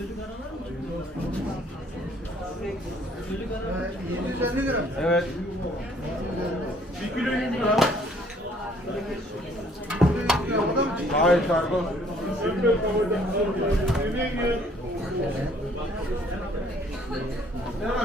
750 lira. Evet. 1 kilo 100 lira. O da mı? Hayır kargo.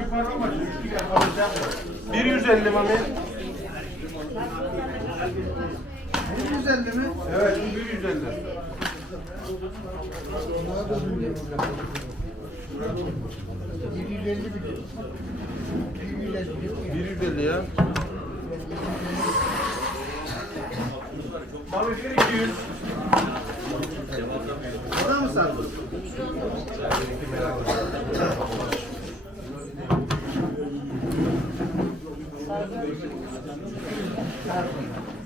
Bir para var. Üçlü gel alacağım. 150 mami. 750 mi? Evet bu 150. Daha da bilmiyorum. 750 biliyor. 750 biliyor. 150 ya. Mami 1 200. O da mı sattın?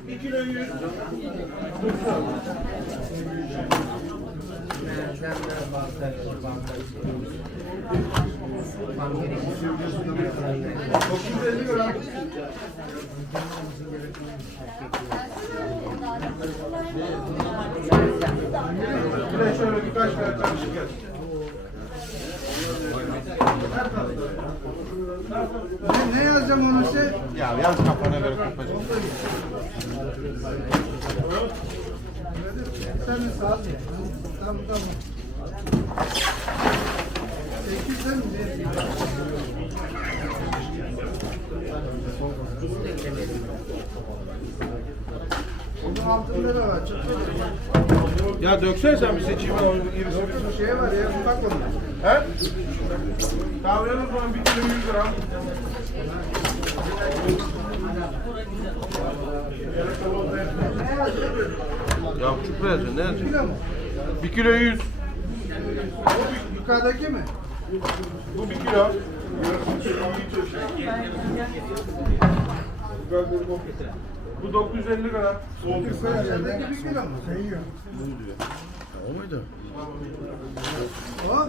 Bir kilo 100. Dokuz elli gram. Bir de şöyle birkaç tane karışık gelsin. Ne, ne yazacağım onu şey? Ya yaz kafana göre kopacak. Sen de saat ya. Tamam tamam. 8 değil mi? Bunun altında da var. Çıktı. Ya döksene sen bir seçeyim ben bir. Şey var ya. Bak ona. He? Kahvenin o zaman bir kilo 100 gram. Ne yazacağım? Ya çupra yazacaksın ne mu? Bir kilo 100. O yukarıdaki mi? Bu bir kilo. Bu 950 gram. Yukarıdaki bir kilo mu? Sayıyor. O muydu? O?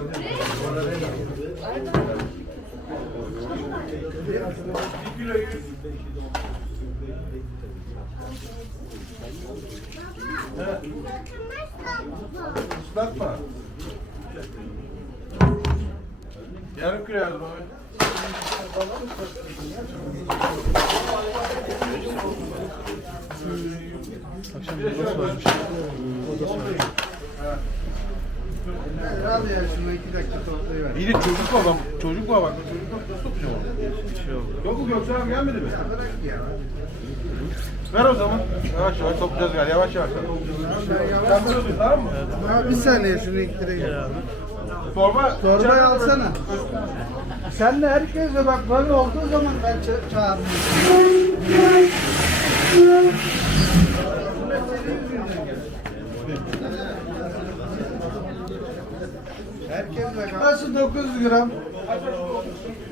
Bir kilo yüz. Evet. Islatma. Yarım kilo yazdım abi. Akşam bir varmış. Hadi al ya şunu iki dakika toplayıver. İyi de çocuk var bak. Çocuk var bak. Çocuk. Nasıl onu? Yok mu Göksel abi gelmedi mi? Bırak ya. Ver o zaman. Yavaş yavaş toplayacağız galiba. Yavaş yavaş. Sen tamam mı? Bir saniye şunu ittireyim. Torba. Torbayı alsana. Sen de herkese bak böyle olduğu zaman ben ça çağırmıyorum. Herkes de Burası 9 gram.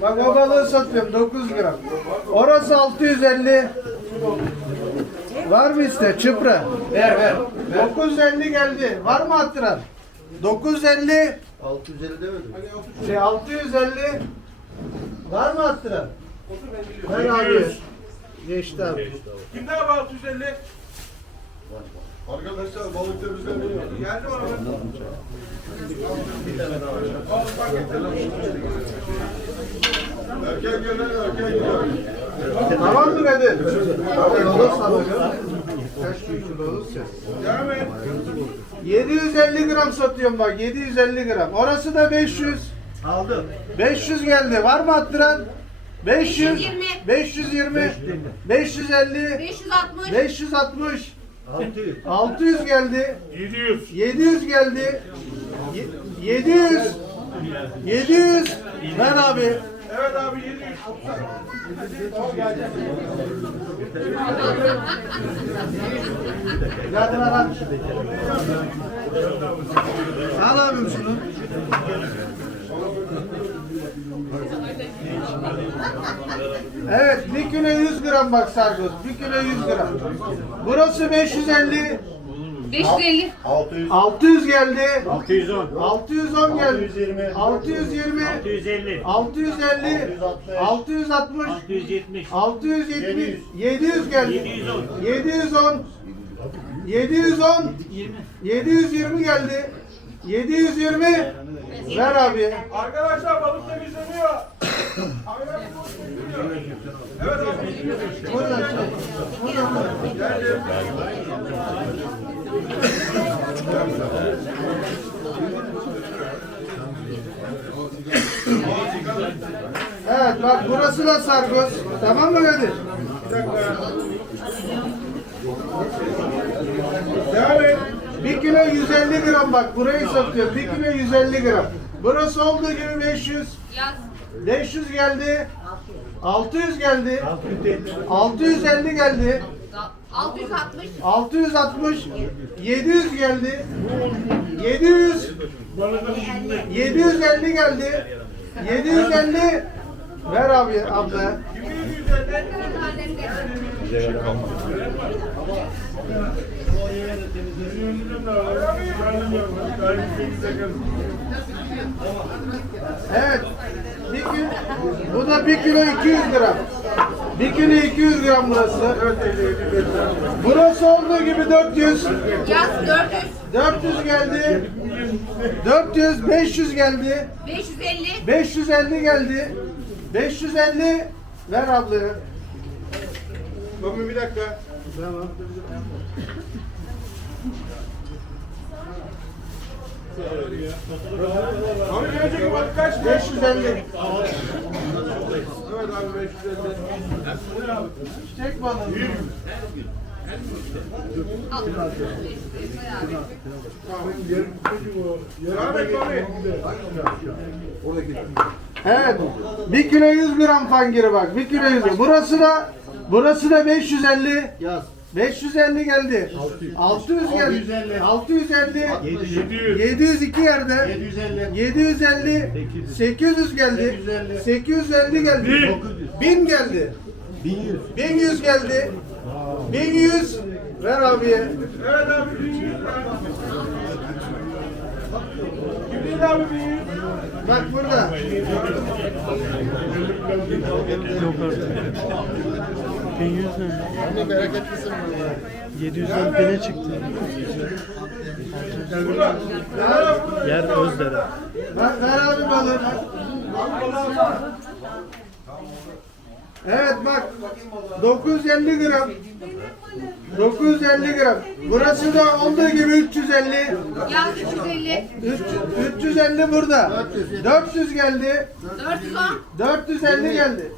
Bak o balığı satıyorum 9 gram. Orası 650. Var mı iste? Çıpra. Ver ver. 950 geldi. Var mı attıran? 950. 650 demedim. Şey 650. Var mı attıran? Ver abi. Geçti abi. Kimde abi 650? Arkadaşlar balık temizleniyor. Geldi mi abi? Erken gelen erken gider. Tamam mı. Kaç kilo olursa. Devam et. 750 gram satıyorum bak 750 gram. Orası da 500. Aldım. 500 geldi. Var mı attıran? 500. 520. 520. 550. 560. 560. 600. 600 geldi. 700. 700 geldi. Ye- 700. 700. Ver abi. Evet abi 700. Hadi ver abi. Al abim şunu. Evet, bir kilo 100 gram bak sargoz. Bir kilo 100 gram. Burası 550. 550. 600. 600 geldi. 610. 610 geldi. 620. 620. 650, 650. 660. 670, 670. 700 geldi. 710, 710. 710. 720 geldi. 720. Ver abi. Arkadaşlar balık temizleniyor. Buradan şey. Buradan. Evet bak burası da sargoz. Tamam mı Kadir? Devam et. 1 kilo 150 gram bak burayı satıyor. 1 kilo 150 gram. Burası olduğu gibi 500. Yaz. 500 geldi. 600 geldi. 650 geldi. 660. 660 700 geldi. 700 750 geldi. 750 ver abi abla. Evet. Bir kilo, bu da 1 kilo 200 gram. 1 kilo 200 gram burası. Burası olduğu gibi 400. Yaz 400. 400 geldi. 400, 500 geldi. 550. 550 geldi. 550 ver ablaya. Bakın bir dakika. Tamam. Abi önceki balık kaç? 550. Evet abi 550. Çek bana. Evet. 1 kilo 100 gram fangiri bak. 1 kilo 100 gram. Burası da burası da 550. Yaz. 550 geldi. 600 geldi. 650. 700. 702 yerde. 750. 750. 800 geldi. 850 geldi. 1000 geldi. 1100. 1100 geldi. 1100 ver abiye. Evet abi 1100 Kim değil abi 1100? Bak burada. Yok artık. 1100 ne? Anne bereketlisin valla. 700'den bine çıktı. Yer Özdere. Ver, ver abi balığı. Evet bak 950 gram 950 gram Burası da olduğu gibi 350 Yaz 350. 300, 350 burada 400 geldi 410. 450 geldi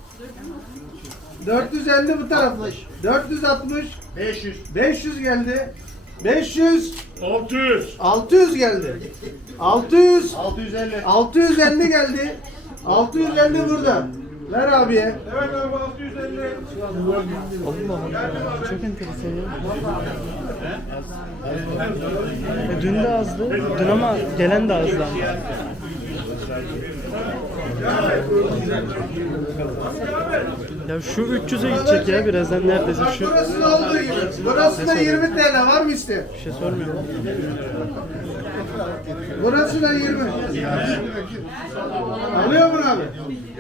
450 bu taraf 460 500. 500 geldi 500 600. 600 geldi 600 650. 650 geldi 650 burada ver abiye Evet abi 650. Çok enteresan ya. E, dün de azdı. Dün ama gelen de azdı ama. Ya şu 300'e gidecek ya birazdan neredeyse şu. burası da olduğu gibi. Burası da 20 TL var mı isteyen? Bir şey sormuyorum. Burası da 20. Alıyor mu abi?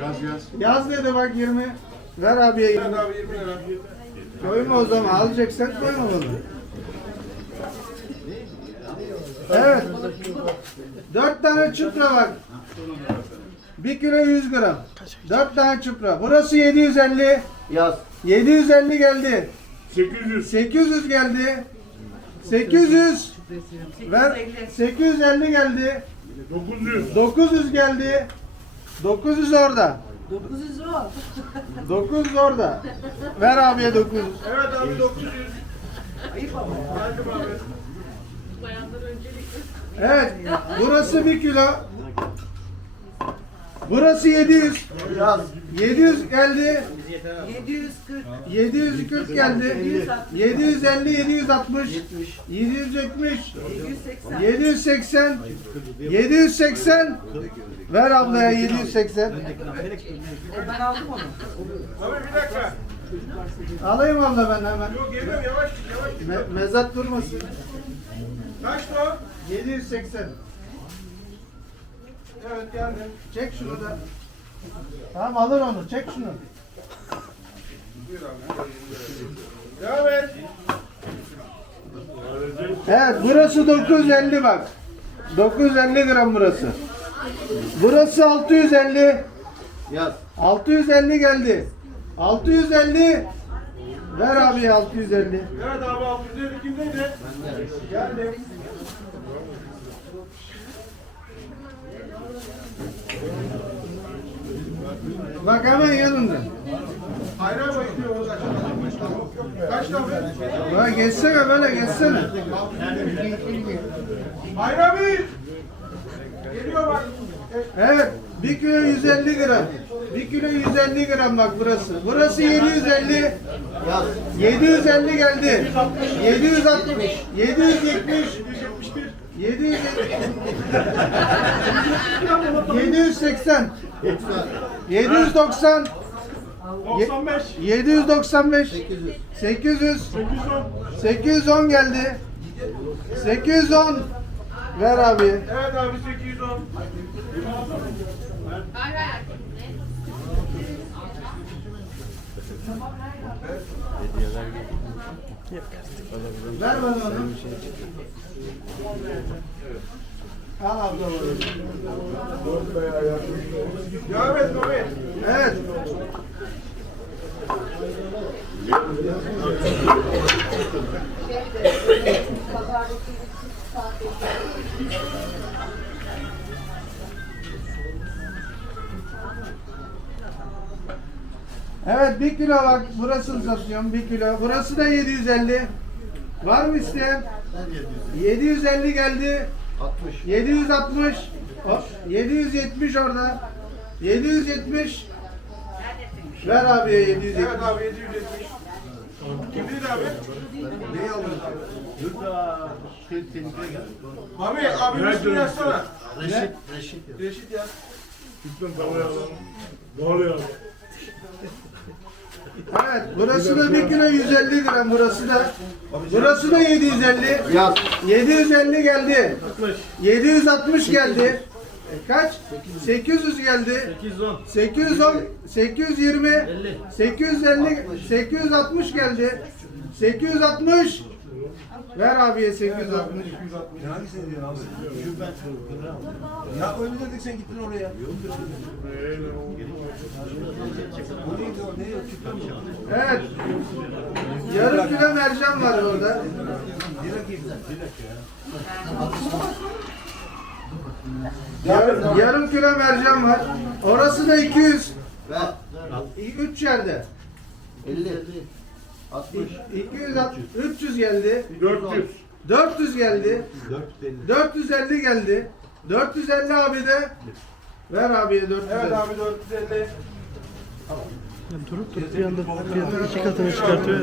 Yaz yaz. Yaz dedi bak 20. Ver abiye 20. Evet abi 20 lira. Koyma o zaman alacaksan koyma bunu. Evet. 4 tane çupra var. 1 kilo 100 gram. 4 tane çupra. Burası 750. Yaz. 750 geldi. 800. 800 geldi. 800. Ver. 850 geldi. 900. 900 geldi. 900 orada. 900 o. 900 orada. Ver abiye 900. Evet abi 900. Evet. Burası 1 kilo. Burası 700. Yaz. 700 geldi. 740. 740 geldi. 750 760 770 780 780 Ver ablaya 780 Ben aldım onu. Abi bir dakika. Alayım abla ben hemen Yok geliyorum yavaş git yavaş git. Me- mezat durmasın Kaçtı o? 780 Evet geldim Çek şunu da. Tamam alır onu. Çek şunu. Devam et. Evet burası 950 bak. 950 gram burası. Burası 650 Yaz. 650 geldi. 650 Ver abi 650 Evet abi 650 kimdeydi? Geldim Bak hemen yanında. Hayır abi bekliyor o kaç. Abi? Bak geçsene böyle geçsene. Hayır abi. Geliyor bak. Evet 1 kilo 150 gram. 1 kilo 150 gram bak burası. Burası 750. Yaz. 750 geldi. 760. 770. 700 780 790 95. 795 800 810 geldi. 810 ver abi. Evet abi 810. Hayır hayır. Ver bana onu al abla onu. Devam et Mehmet. evet Evet bir kilo bak burasını satıyorum bir kilo. Burası da 750. Var mı isteyen? 750 geldi. 60. 760. Hop, 770 orada. 770. Ver abiye 770. Evet abi 770. Kimdeydi abi? Neyi alıyorsun? Yurtta şey temizliğe geldi. Abi abi ismini yazsana. Reşit. Reşit. yaz. Reşit yaz. Lütfen tavaya alalım. Doğru ya. Evet burası da 1 kilo 150 gram burası da. Burası da 750. Yaz. 750 geldi. 760 geldi. E, Kaç? 800 geldi. 810. 820. 850. 860 geldi. 860. Ver abiye 860. Ya öyle dedik sen gittin oraya. Evet. Yarım kilo mercan var orada. Yarım, yarım kilo mercan var. Orası da 200. Ver. 3 yerde. 50. 60. 200 300 geldi. 400. 400 geldi. 450. 450 geldi. 450 abi de. Ver abiye 450. Evet abi 450. Ya durup durup bir anda fiyatın iki katını çıkartıyor.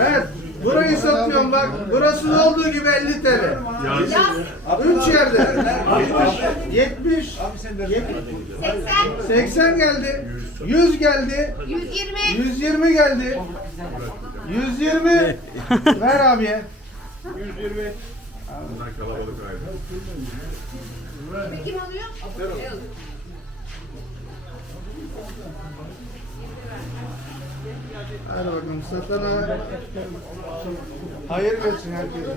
Evet. Burayı satıyorum bak. Burası olduğu gibi 50 TL. Yaz. 3 yerde. 70. 80. 80 geldi. 100 geldi. 120. 120 geldi. 120. Ver abiye. 120. Kim alıyor? Hadi bakalım satana hayır versin herkese.